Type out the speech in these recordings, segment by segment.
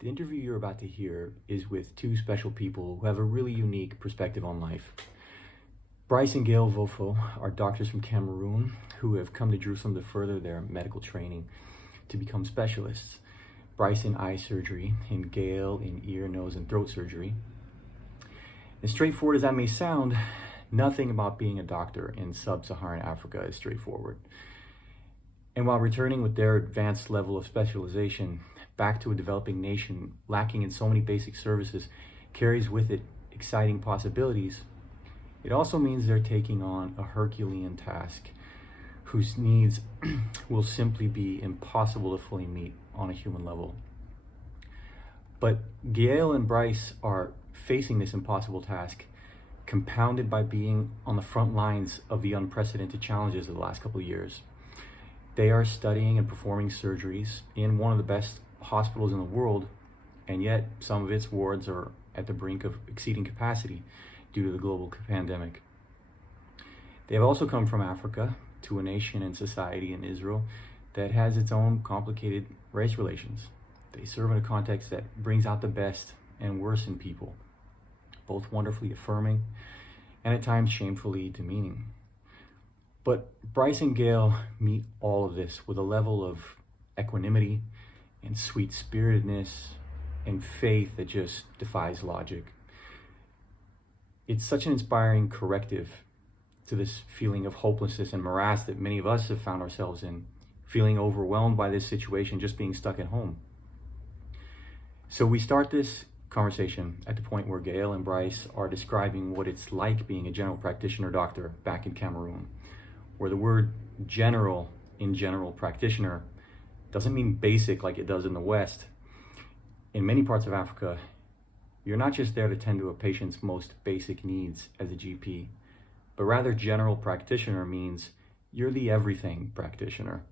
The interview you're about to hear is with two special people who have a really unique perspective on life. Brice and Gaelle Vofo are doctors from Cameroon who have come to Jerusalem to further their medical training to become specialists. Brice in eye surgery and Gaelle in ear, nose, and throat surgery. As straightforward as that may sound, nothing about being a doctor in sub-Saharan Africa is straightforward. And while returning with their advanced level of specialization back to a developing nation lacking in so many basic services carries with it exciting possibilities, it also means they're taking on a Herculean task whose needs will simply be impossible to fully meet on a human level. But Gaelle and Brice are facing this impossible task, compounded by being on the front lines of the unprecedented challenges of the last couple of years. They are studying and performing surgeries in one of the best hospitals in the world, and yet some of its wards are at the brink of exceeding capacity due to the global pandemic. They have also come from Africa to a nation and society in Israel that has its own complicated race relations. They serve in a context that brings out the best and worst in people, both wonderfully affirming and at times shamefully demeaning. But Brice and Gaelle meet all of this with a level of equanimity and sweet-spiritedness and faith that just defies logic. It's such an inspiring corrective to this feeling of hopelessness and morass that many of us have found ourselves in, feeling overwhelmed by this situation, just being stuck at home. So we start this conversation at the point where Gaelle and Brice are describing what it's like being a general practitioner doctor back in Cameroon, where the word general in general practitioner doesn't mean basic like it does in the West. In many parts of Africa, you're not just there to tend to a patient's most basic needs as a GP, but rather general practitioner means you're the everything practitioner,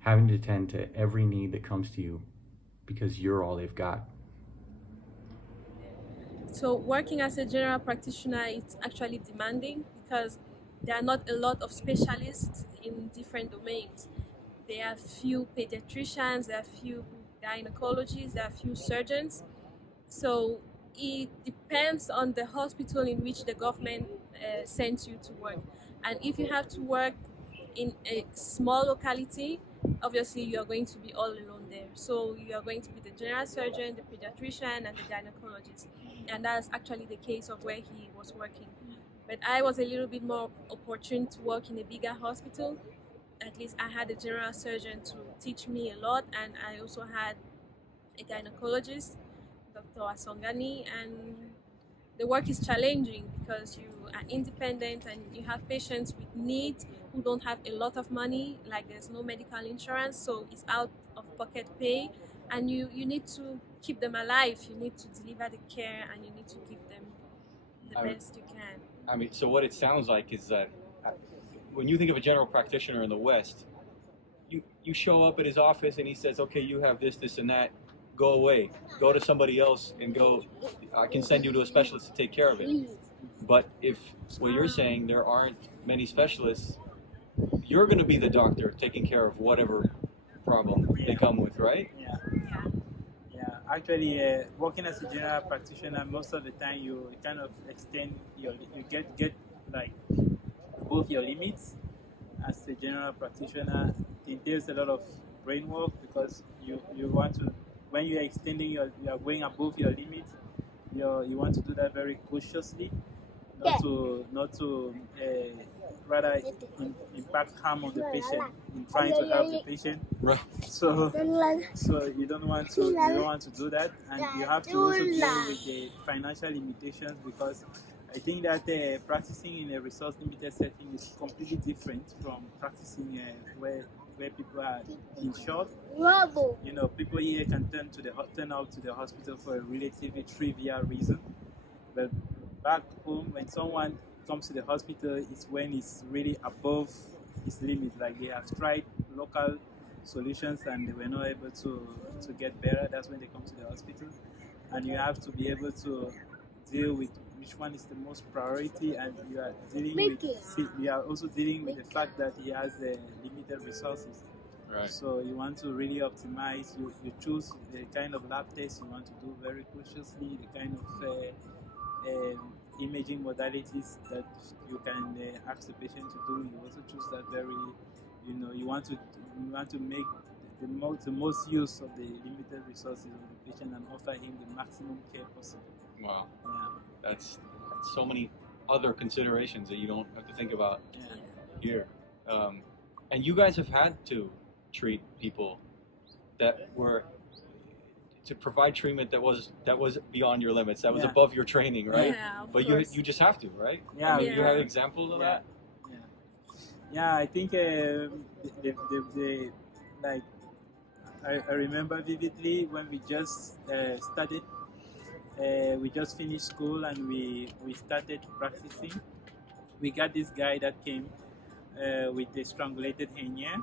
having to tend to every need that comes to you because you're all they've got. So working as a general practitioner, it's actually demanding because there are not a lot of specialists in different domains. There are few pediatricians, there are few gynecologists, there are few surgeons. So it depends on the hospital in which the government sends you to work. And if you have to work in a small locality, obviously you are going to be all alone there. So you are going to be the general surgeon, the pediatrician, and the gynecologist. And that's actually the case of where he was working. But I was a little bit more opportune to work in a bigger hospital. At least I had a general surgeon to teach me a lot, and I also had a gynecologist, Dr. Asongani, and the work is challenging because you are independent and you have patients with needs who don't have a lot of money, like there's no medical insurance, so it's out of pocket pay, and you need to keep them alive, you need to deliver the care, and you need to give them the best you can. I mean, so what it sounds like is that when you think of a general practitioner in the West, you show up at his office and he says, okay, you have this, this, and that, go away, go to somebody else and go, I can send you to a specialist to take care of it. But if what you're saying, there aren't many specialists, you're going to be the doctor taking care of whatever problem they come with, right? Yeah. Actually, working as a general practitioner, most of the time you kind of extend you get like both your limits. As a general practitioner, it entails a lot of brain work because you want to, when you are extending you are going above your limits, you want to do that very cautiously, not to rather impact harm on the patient in trying to help the patient. Right. So you don't want to do that, and you have to also deal with the financial limitations, because I think that practicing in a resource-limited setting is completely different from practicing where people are insured. You know, people here can turn out to the hospital for a relatively trivial reason, but back home, when someone comes to the hospital, it's when it's really above its limit. Like they have tried local solutions and they were not able to get better. That's when they come to the hospital, and you have to be able to deal with which one is the most priority, and you are also dealing with the fact that he has limited resources. Right. So you want to really optimize. You choose the kind of lab test you want to do very cautiously, the kind of imaging modalities that you can ask the patient to do. You also choose that very, you want to make the most use of the limited resources of the patient and offer him the maximum care possible. Wow. Yeah. That's so many other considerations that you don't have to think about here. And you guys have had to treat people that were to provide treatment that was beyond your limits, that was above your training, right? Yeah, of but course. you just have to, right? Yeah. I mean, you have examples of that? Yeah, I think the like I remember vividly when we just started. We just finished school and we started practicing. We got this guy that came with a strangulated hernia,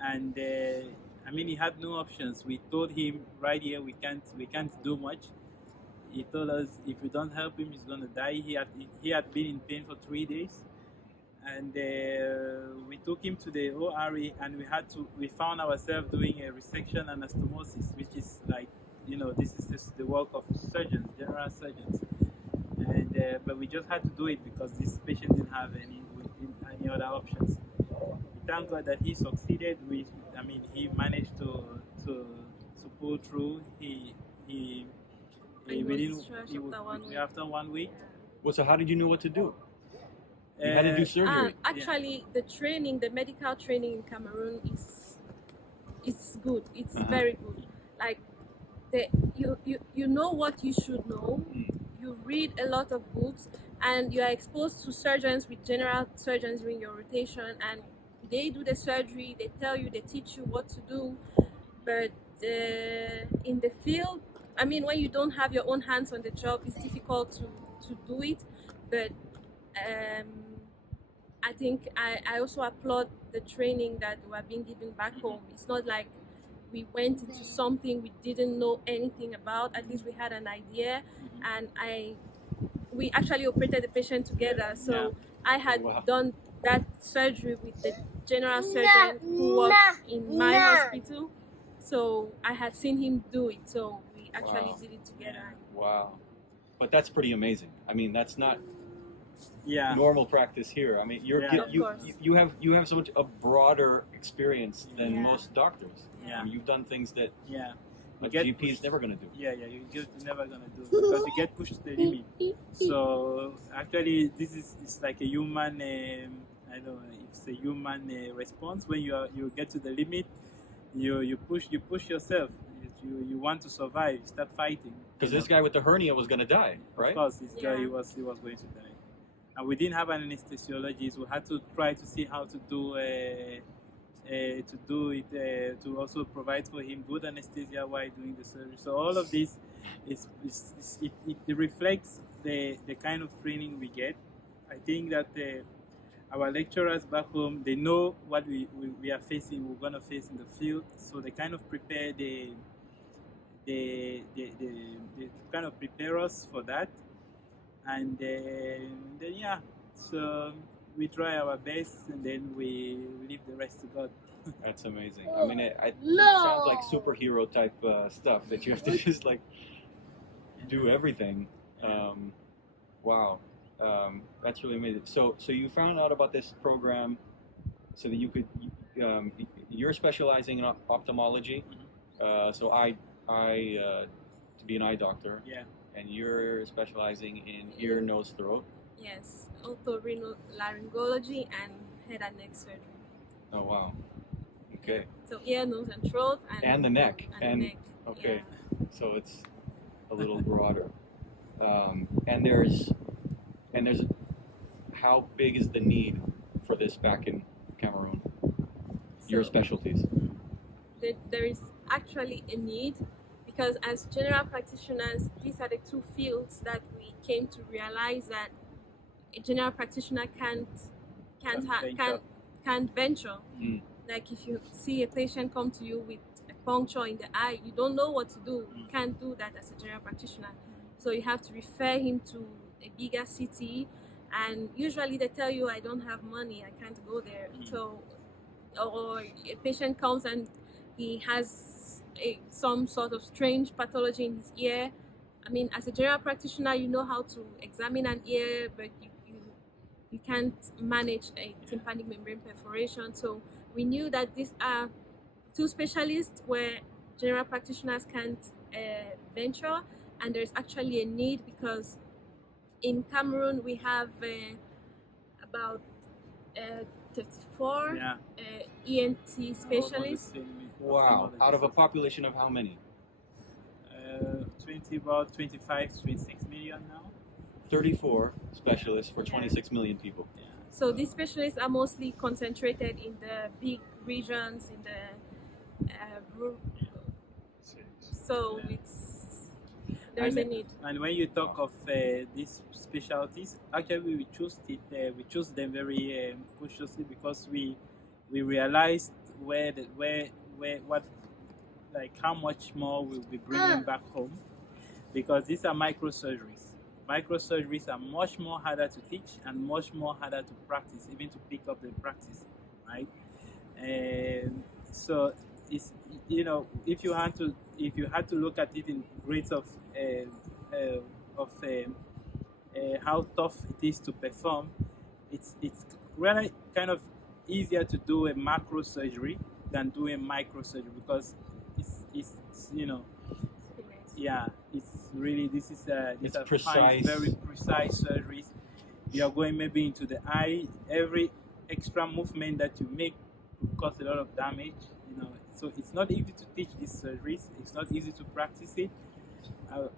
and I mean, he had no options. We told him right here we can't do much. He told us if we don't help him, he's gonna die. He had been in pain for 3 days, and we took him to the ORE, and we found ourselves doing a resection anastomosis, which is like, this is just the work of surgeons, general surgeons, and but we just had to do it because this patient didn't have any other options. Thank God that he succeeded. He managed to pull through. After 1 week. Well, so how did you know what to do? You had to do surgery. Actually, the medical training in Cameroon is good. It's very good. Like, you know what you should know. You read a lot of books, and you are exposed to surgeons with general surgeons during your rotation, and they do the surgery. They tell you, they teach you what to do. But in the field, I mean, when you don't have your own hands on the job, it's difficult to do it. But I think I also applaud the training that we are being given back home. It's not like we went into something we didn't know anything about. At least we had an idea, and we actually operated the patient together. So I had done that surgery with the general surgeon who works in my hospital. So I had seen him do it. So we actually did it together. Wow. But that's pretty amazing. I mean, that's not normal practice here. I mean, you have so much a broader experience than most doctors. Yeah. I mean, you've done things that a get GP is never going to do. You're never going to do because you get pushed to the limit. So actually, it's like a human. I don't know. It's a human response. When you get to the limit, you push yourself. You want to survive. You start fighting. Because this guy with the hernia was going to die, right? Of course, this guy he was going to die, and we didn't have an anesthesiologist. We had to try to see how to do to also provide for him good anesthesia while doing the surgery. So all of this it reflects the kind of training we get. I think that our lecturers back home, they know what we are facing, we're going to face in the field, so they kind of prepare they kind of prepare us for that, and then so we try our best, and then we leave the rest to God. That's amazing. I mean, it sounds like superhero type stuff that you have to just like do everything. Wow, that's really amazing. So you found out about this program so that you could. You're specializing in ophthalmology. So I to be an eye doctor. Yeah. And you're specializing in ear, nose, throat. Yes, otorhinolaryngology and head and neck surgery. Oh wow. Okay. So ear, nose, and throat, and the neck. And the neck. Okay. Yeah. So it's a little broader. And there's how big is the need for this back in Cameroon? Your specialties. There is actually a need, because as general practitioners, these are the two fields that we came to realize that a general practitioner can't venture. Like if you see a patient come to you with a puncture in the eye, you don't know what to do. You can't do that as a general practitioner. So you have to refer him to a bigger city, and usually they tell you, I don't have money, I can't go there. So or a patient comes and he has some sort of strange pathology in his ear. I mean, as a general practitioner, you know how to examine an ear, but you can't manage a tympanic membrane perforation. So we knew that these are two specialists where general practitioners can't venture, and there's actually a need because in Cameroon we have about 34 ENT specialists. Wow. Out of a population of how many? 25, 26 million now. 34 specialists for 26 million people. Yeah. So these specialists are mostly concentrated in the big regions, in the so there's a need. And when you talk of these specialties, actually we choose them very cautiously because we realized how much more we'll be bringing back home, because these are microsurgeries. Microsurgeries are much more harder to teach and much more harder to practice, even to pick up the practice, right? And so it's, if you had to look at it in grades of how tough it is to perform, it's really kind of easier to do a macro surgery than do a microsurgery, because it's precise, very precise surgeries. You are going maybe into the eye. Every extra movement that you make will cause a lot of damage. So it's not easy to teach these surgeries. It's not easy to practice it.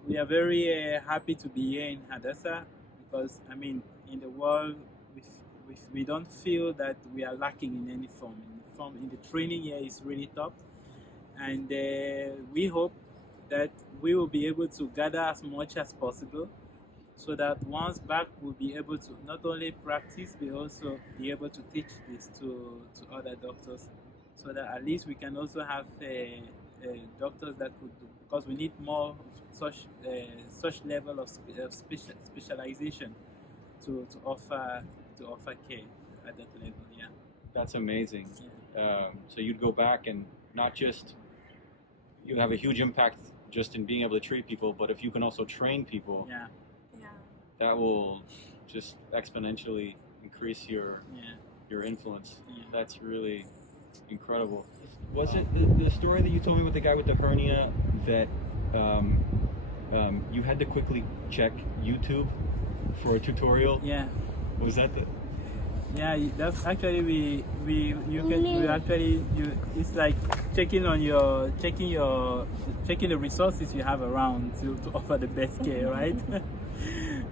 We are very happy to be here in Hadassah, because in the world we don't feel that we are lacking in any form. In the training here is really top, and we hope that we will be able to gather as much as possible, so that once back we'll be able to not only practice but also be able to teach this to other doctors, so that at least we can also have doctors that could do, because we need more of such level of specialization to offer care at that level. Yeah, that's amazing. Yeah. So you'd go back and not just you have a huge impact just in being able to treat people, but if you can also train people, that will just exponentially increase your influence. Yeah. That's really incredible. Was it the story that you told me with the guy with the hernia that you had to quickly check YouTube for a tutorial? Yeah. Was that the? Yeah, that's actually it's like checking the resources you have around to offer the best care, right?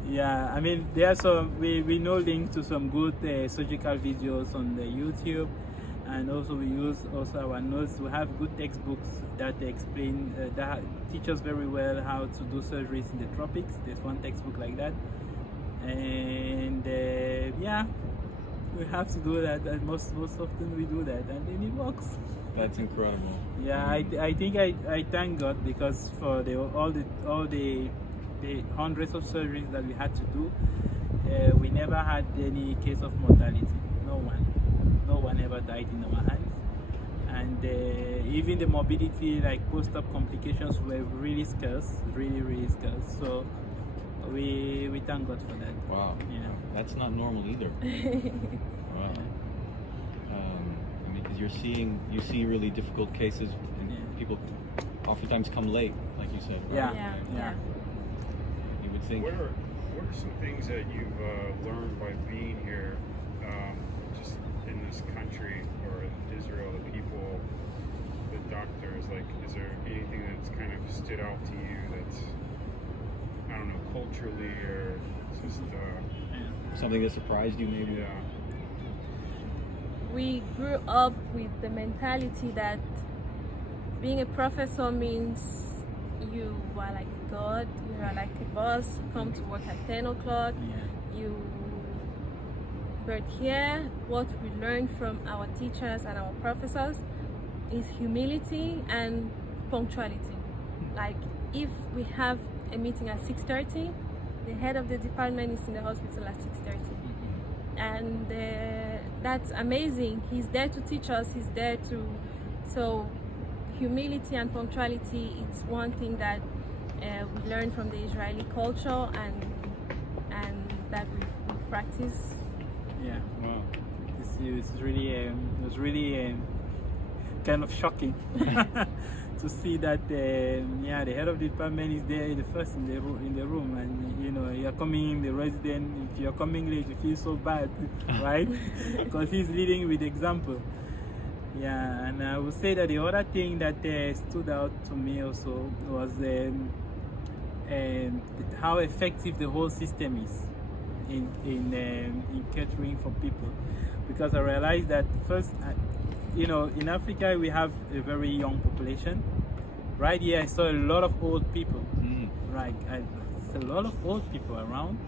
Yeah, there are some, we know link to some good surgical videos on the YouTube, and also we use our notes. We have good textbooks that explain that teach us very well how to do surgeries in the tropics. There's one textbook like that, and we have to do that, and most often we do that, and then it works. That's incredible. Yeah, I think I thank God, because for all the hundreds of surgeries that we had to do, we never had any case of mortality. No one ever died in our hands, and even the morbidity, like post-op complications, were really scarce, really scarce. So we thank God for that. Wow. Yeah. That's not normal either. Wow. Because you see really difficult cases, and people oftentimes come late, like you said. Right? Yeah. You would think. What are some things that you've learned by being here, just in this country, or in Israel, the people, the doctors? Like, is there anything that's kind of stood out to you that's, I don't know, culturally, or just something that surprised you, maybe? Yeah. We grew up with the mentality that being a professor means you are like a god, you are like a boss, come to work at 10 o'clock. But here, what we learn from our teachers and our professors is humility and punctuality. Like, if we have a meeting at 6:30, the head of the department is in the hospital at 6:30. and that's amazing. He's there to teach us. He's there to, so humility and punctuality, it's one thing that we learn from the Israeli culture, and that we practice. Yeah. Wow. This is really it was really kind of shocking to see that the head of the department is there, the first in the room, and you know, you're coming in, the resident, if you're coming late, you feel so bad, right? Because he's leading with example. Yeah, and I would say that the other thing that stood out to me also was how effective the whole system is in catering for people, because I realized that first, you know, in Africa we have a very young population. Right here I saw a lot of old people. Right, it's a lot of old people around,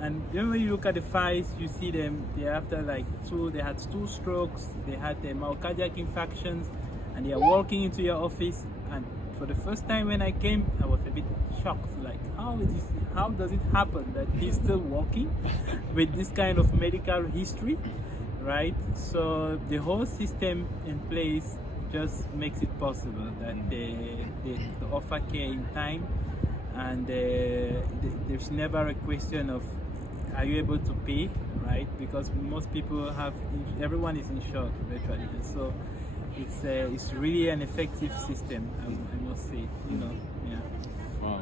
and then when you look at the files, you see them, they after like they had 2 strokes, they had myocardial infarctions, and they are walking into your office. And for the first time when I came, I was a bit shocked, like how does it happen that he's still walking with this kind of medical history, right? So the whole system in place just makes it possible that they offer care in time, and there's never a question of are you able to pay, right? Because most people everyone is insured virtually, so it's really an effective system, I must say, you know. Yeah. Wow.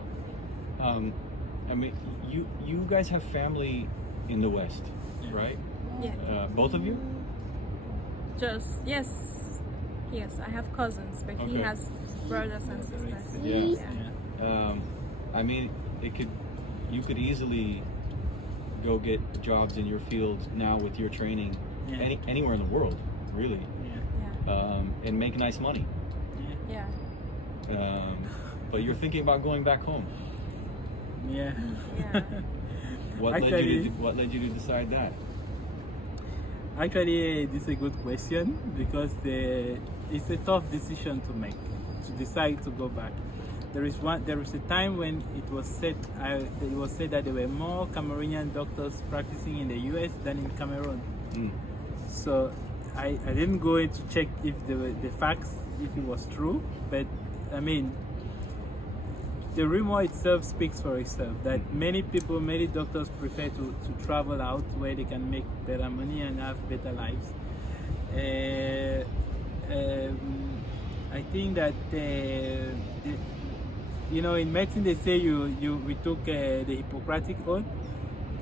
I mean, you guys have family in the West, right? Yeah. Both of you? Yes, I have cousins, but he Okay. has brothers and sisters. Yeah. I mean, you could easily go get jobs in your field now with your training, anywhere in the world, really, and make nice money. Yeah. But you're thinking about going back home. Yeah. What led you to decide that? Actually, this is a good question, because it's a tough decision to make, to decide to go back. There is a time when it was said that there were more Cameroonian doctors practicing in the US than in Cameroon. So I didn't go in to check if the facts, if it was true, but I mean, the rumor itself speaks for itself, that many doctors prefer to travel out where they can make better money and have better lives. I think that you know, in medicine they say we took the Hippocratic oath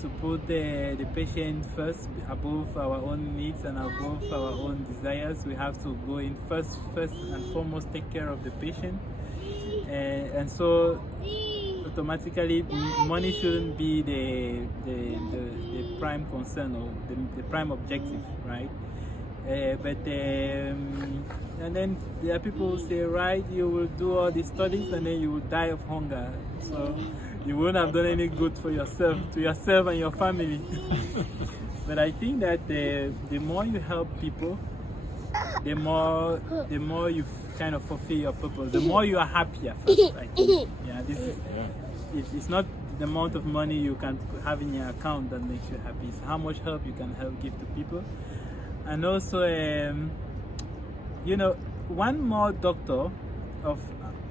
to put the patient first, above our own needs and above our own desires. We have to go in first and foremost take care of the patient, and so automatically money shouldn't be the prime concern or the prime objective, right? And then there are people who say, right, you will do all these studies and then you will die of hunger, so you won't have done any good for yourself, and your family. But I think that the more you help people, the more you kind of fulfill your purpose, the more you are happier first, I think. Yeah, it's not the amount of money you can have in your account that makes you happy, it's how much help you can give to people. And also, you know, one more doctor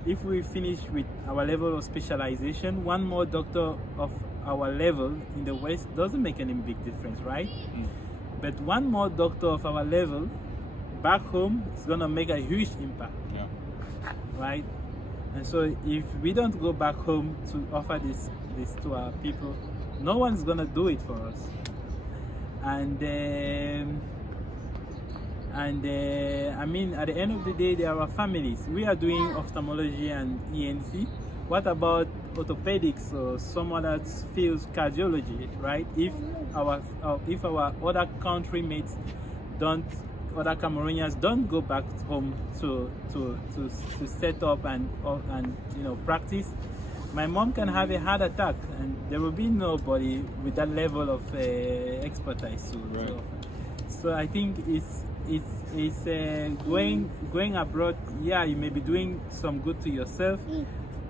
if we finish with our level of specialization, one more doctor of our level in the West doesn't make any big difference, right? But one more doctor of our level back home is gonna make a huge impact, right? And so if we don't go back home to offer this to our people, no one's gonna do it for us. I mean, at the end of the day, there are families. We are doing ophthalmology and ENC. What about orthopedics or some other fields, cardiology, right? If our other country mates other Cameroonians don't go back home to set up and you know, practice, my mom can have a heart attack, and there will be nobody with that level of expertise. So I think it's going abroad. Yeah, you may be doing some good to yourself,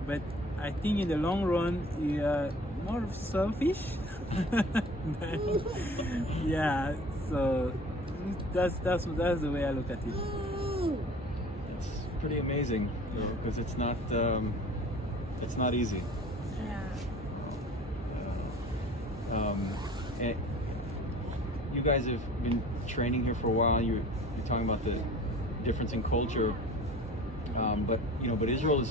but I think in the long run you are more selfish Yeah, so that's the way I look at it. It's pretty amazing because it's not easy. And you guys have been training here for a while. You're talking about the difference in culture, but Israel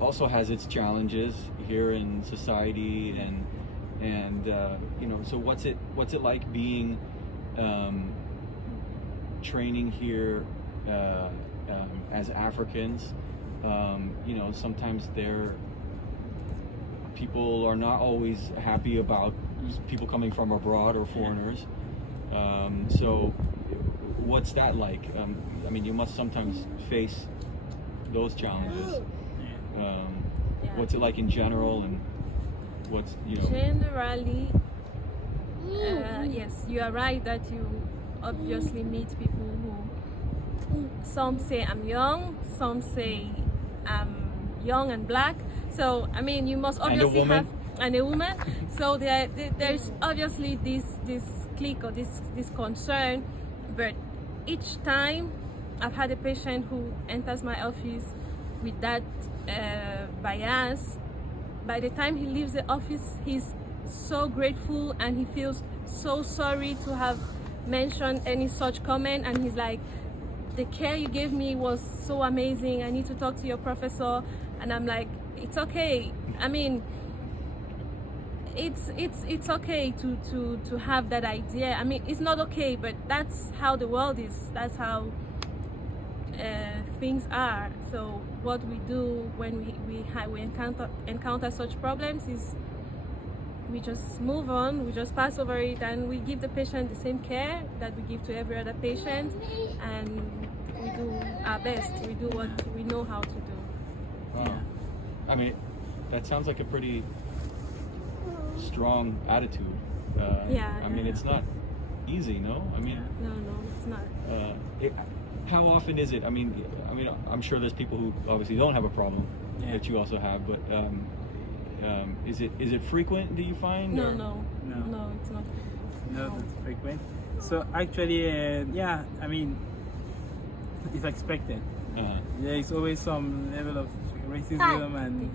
also has its challenges here in society, and so what's it like being training here as Africans? Sometimes people are not always happy about people coming from abroad or foreigners. So what's that like? You must sometimes face those challenges. What's it like in general, and what's Generally, yes, you are right that you obviously meet people who some say I'm young, some say I'm young and black. So you must obviously have a woman. So there's obviously this clique or this concern, but each time I've had a patient who enters my office with that bias, by the time he leaves the office, he's so grateful and he feels so sorry to have mentioned any such comment, and he's like, the care you gave me was so amazing, I need to talk to your professor. And I'm like, it's okay. It's okay to have that idea. It's not okay, but that's how the world is. That's how things are. So what we do when we encounter such problems is we just move on, we just pass over it, and we give the patient the same care that we give to every other patient, and we do our best. We do what we know how to do. Wow. That sounds like a pretty strong attitude. It's not easy, no? No, it's not. How often is it? I'm sure there's people who obviously don't have a problem that you also have, but is it frequent? Do you find? No, it's not. No, it's frequent. So actually, it's expected. There is always some level of racism, and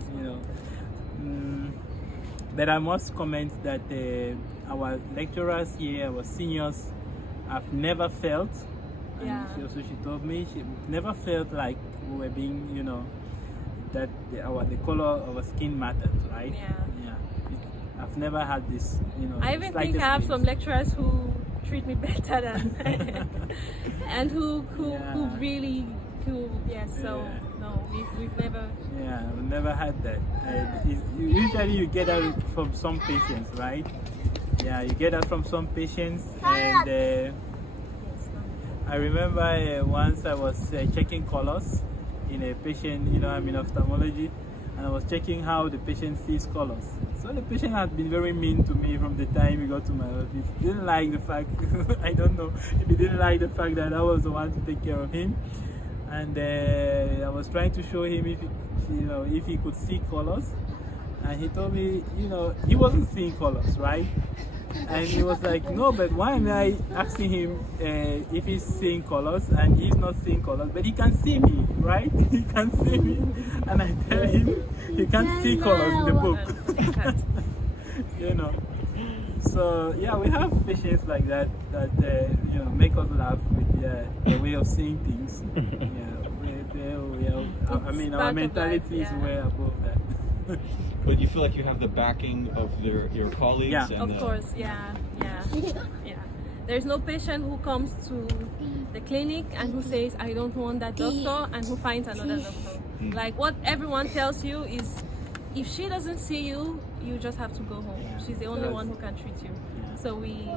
but I must comment that our lecturers here, our seniors, have never felt. And she told me she never felt like we were being, that the color of our skin matters, right? I've never had this, I even think I have some lecturers who treat me better than and who really no, we've never. We've never had that. Usually you get that from some patients, right? You get that from some patients, and I remember once I was checking colors in a patient. I'm in ophthalmology, and I was checking how the patient sees colors. So the patient had been very mean to me from the time he got to my office. He didn't like the fact, I don't know, he didn't like the fact that I was the one to take care of him. And I was trying to show him if he could see colors, and he told me, he wasn't seeing colors, right? And he was like, no, but why am I asking him if he's seeing colors, and he's not seeing colors, but he can see me, right? He can see me, and I tell him he can't see colors in the book. So we have patients like that make us laugh with their way of seeing things. Our mentality is way above that. But you feel like you have the backing of your colleagues? Yeah, of course, yeah. There's no patient who comes to the clinic and who says, I don't want that doctor, and who finds another doctor. Like what everyone tells you is, if she doesn't see you, you just have to go home. She's the only one who can treat you. So we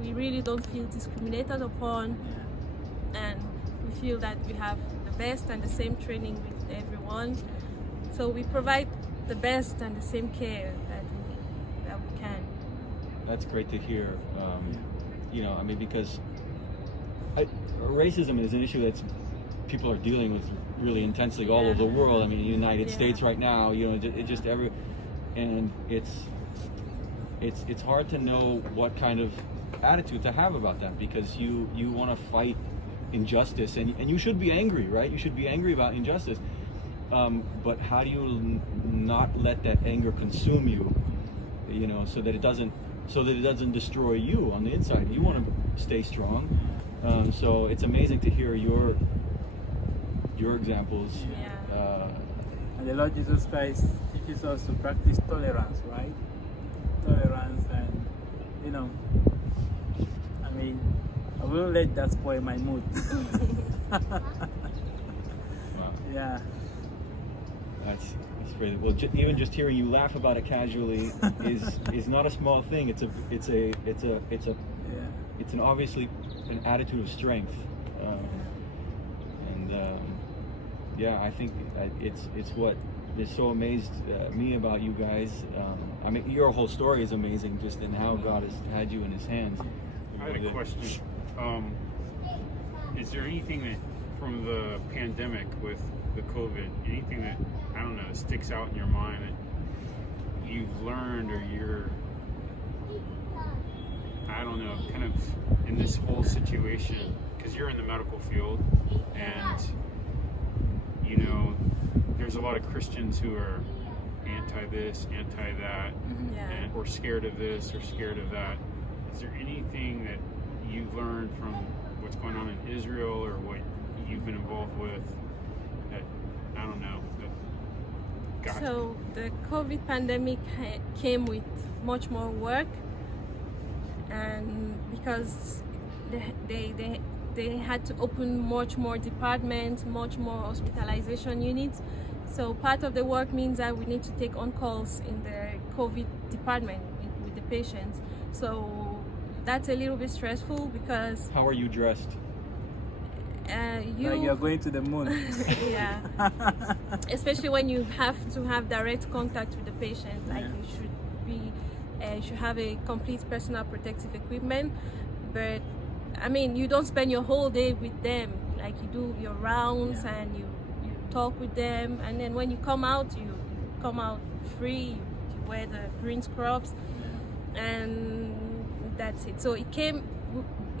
really don't feel discriminated upon, and we feel that we have the best and the same training with everyone. So we provide the best and the same care that we can. That's great to hear. Because racism is an issue that people are dealing with really intensely all over the world. In the United States right now, and it's hard to know what kind of attitude to have about that, because you want to fight injustice, and you should be angry, right? You should be angry about injustice, but how do you not let that anger consume you, you know, so that it doesn't destroy you on the inside. You want to stay strong. So it's amazing to hear your examples. And the Lord Jesus Christ teaches us to practice tolerance, right? Tolerance, and you know, I mean, I won't let that spoil my mood. Wow. Yeah. That's great. Well, even just hearing you laugh about it casually is not a small thing. It's an obviously an attitude of strength, and yeah, I think it's what is so amazed me about you guys. I mean, your whole story is amazing, just in how God has had you in His hands. I had a question. Is there anything that from the pandemic with the COVID, anything that, I don't know, sticks out in your mind that you've learned, or you're, I don't know, kind of in this whole situation, because you're in the medical field, and you know, there's a lot of Christians who are anti this, anti that, and, or scared of this or scared of that. Is there anything that you've learned from what's going on in Israel, or what you've been involved with, that, I don't know, that got So the COVID pandemic came with much more work, and because they had to open much more departments, much more hospitalization units. So part of the work means that we need to take on calls in the COVID department with the patients. So that's a little bit stressful, because How are you dressed? Like you're going to the moon. yeah, especially when you have to have direct contact with the patient, like you should have a complete personal protective equipment. But I mean, you don't spend your whole day with them. Like, you do your rounds and you talk with them, and then when you come out free. You wear the green scrubs, and that's it. So it came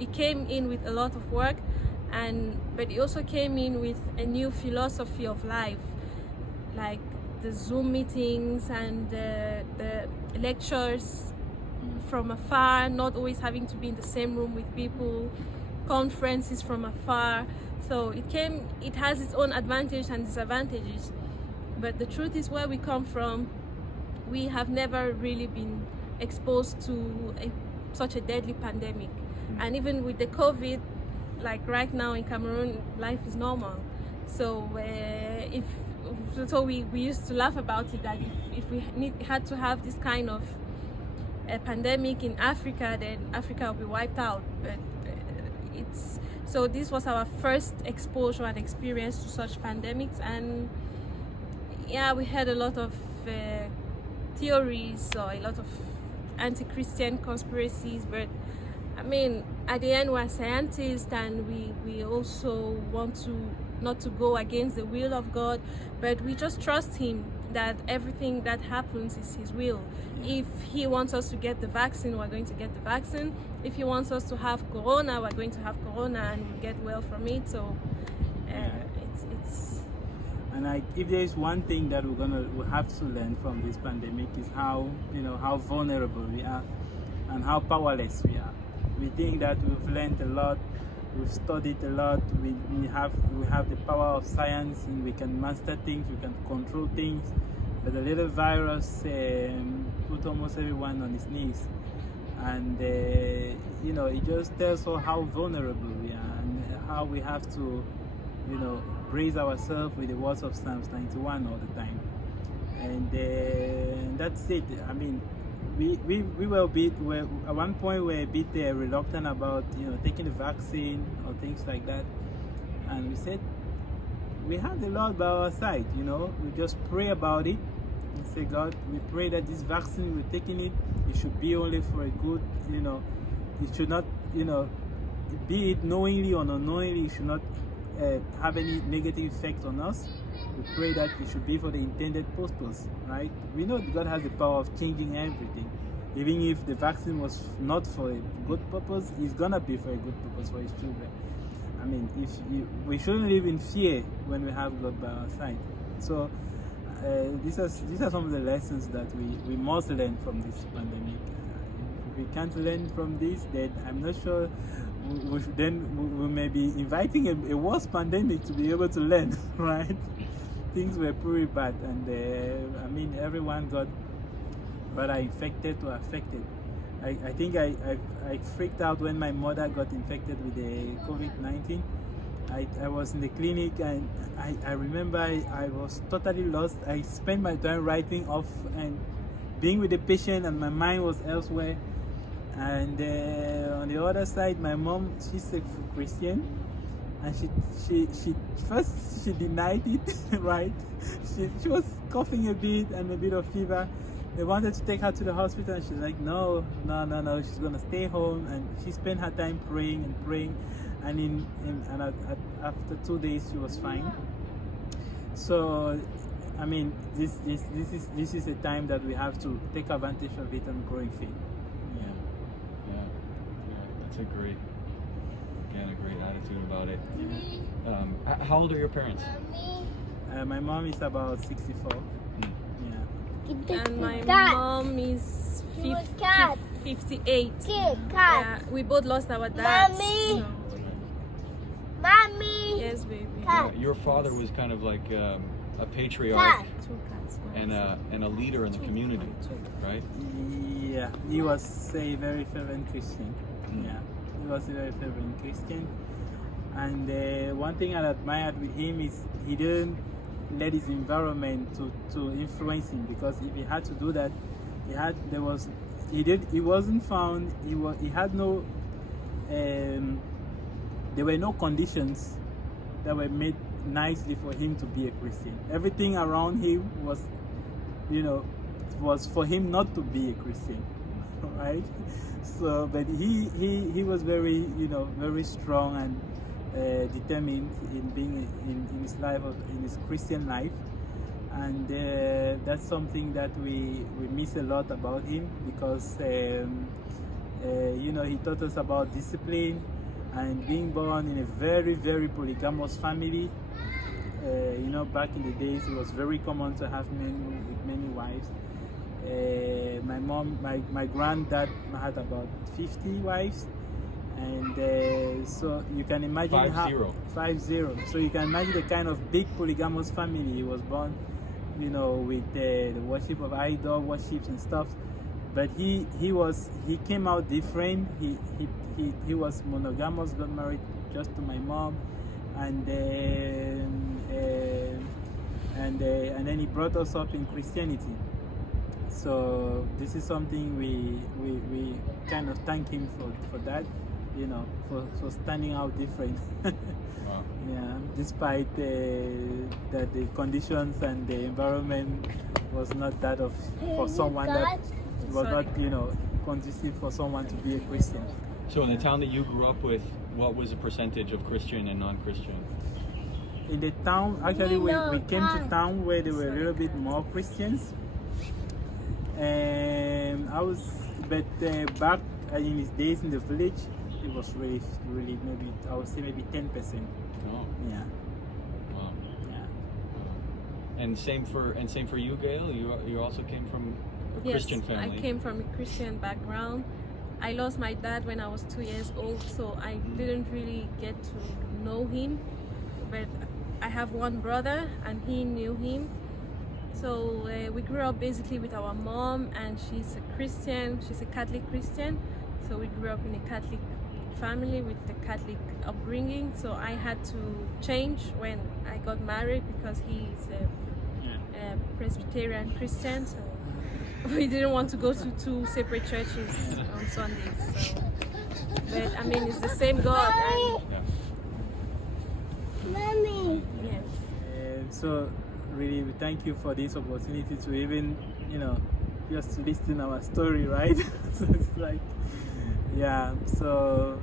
in with a lot of work, but it also came in with a new philosophy of life, like the Zoom meetings and the lectures from afar, not always having to be in the same room with people, conferences from afar. So it has its own advantages and disadvantages. But the truth is, where we come from, we have never really been exposed to such a deadly pandemic. And even with the COVID, like right now in Cameroon, life is normal. So we used to laugh about it, that if we had to have this kind of a pandemic in Africa, then Africa will be wiped out. But so this was our first exposure and experience to such pandemics, and yeah, we had a lot of theories, or a lot of anti-Christian conspiracies, but I mean, at the end, we're scientists, and we also want to not to go against the will of God, but we just trust Him that everything that happens is His will. If He wants us to get the vaccine, we're going to get the vaccine. If He wants us to have corona, we're going to have corona, and we'll get well from it. So it's And if there is one thing that we have to learn from this pandemic, is how vulnerable we are and how powerless we are. We think that we've learned a lot, we've studied a lot, we have the power of science, and we can master things, we can control things. But the little virus put almost everyone on his knees, and it just tells us how vulnerable we are, and how we have to brace ourselves with the words of Psalms 91 all the time. And that's it. I mean, we were at one point we were a bit reluctant about taking the vaccine or things like that, and we said we have the Lord by our side. We just pray about it and say, God, we pray that this vaccine, we're taking it should be only for a good, it should not, be it knowingly or unknowingly, it should not have any negative effect on us. We pray that it should be for the intended purpose, right? We know that God has the power of changing everything. Even if the vaccine was not for a good purpose, it's gonna be for a good purpose for His children. I mean, we shouldn't live in fear when we have God by our side. So these are some of the lessons that we must learn from this pandemic. If we can't learn from this, then I'm not sure we may be inviting a worse pandemic to be able to learn, right? Things were pretty bad, and I mean, everyone got whether infected or affected. I think I freaked out when my mother got infected with the COVID-19. I was in the clinic, and I remember I was totally lost. I spent my time writing off and being with the patient, and my mind was elsewhere. And on the other side, my mom, she's a Christian, and she denied it, right? She was coughing a bit and a bit of fever. They wanted to take her to the hospital, and she's like, no, she's gonna stay home. And she spent her time praying, and after 2 days she was fine. So I mean, this is a time that we have to take advantage of it and grow in faith. Yeah, that's a great attitude about it. How old are your parents? My mom is about 64. And my mom is 58. Yeah, we both lost our dads. Mommy. So, Mommy. yes, baby. Your father was kind of like a patriarch Two cats. and a leader in the community, right? Yeah, he was a very fervent Christian. Yeah, he was a very fervent Christian. And one thing I admired with him is he didn't let his environment to influence him, because if he had to do that, he wasn't found. He had no. There were no conditions that were made nicely for him to be a Christian. Everything around him was, was for him not to be a Christian, right? So, but he was very, very strong and determined in being in his life, in his Christian life, and that's something that we miss a lot about him, because he taught us about discipline and being born in a very, very polygamous family. Back in the days, it was very common to have men with many wives. My granddad had about 50 wives. And so you can imagine 5-0. So you can imagine the kind of big polygamous family he was born, with the worship of idol worships and stuff. But he came out different. He was monogamous, got married just to my mom, and then he brought us up in Christianity. So this is something we kind of thank him for that. For standing out different. Wow. Yeah, despite that the conditions and the environment was not that for someone that was not, conducive for someone to be a Christian. So in the town that you grew up with, what was the percentage of Christian and non-Christian? In the town, actually, we came to town where there were a little bit more Christians. And back in his days in the village, it was really, maybe I would say maybe 10%. Oh. Yeah. Wow. Yeah. And same for you, Gaelle. You also came from a Christian family. Yes, I came from a Christian background. I lost my dad when I was 2 years old, so I didn't really get to know him. But I have one brother, and he knew him. So we grew up basically with our mom, and she's a Christian. She's a Catholic Christian. So we grew up in a Catholic family with the Catholic upbringing. So I had to change when I got married, because he's a Presbyterian Christian. So we didn't want to go to two separate churches on Sundays. So. But I mean, it's the same God. Mommy. Yes. So really, we thank you for this opportunity to even, just listen our story, right? So it's like, yeah. So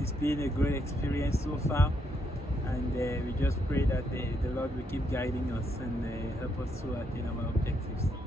it's been a great experience so far, and we just pray that the Lord will keep guiding us and help us to attain our objectives.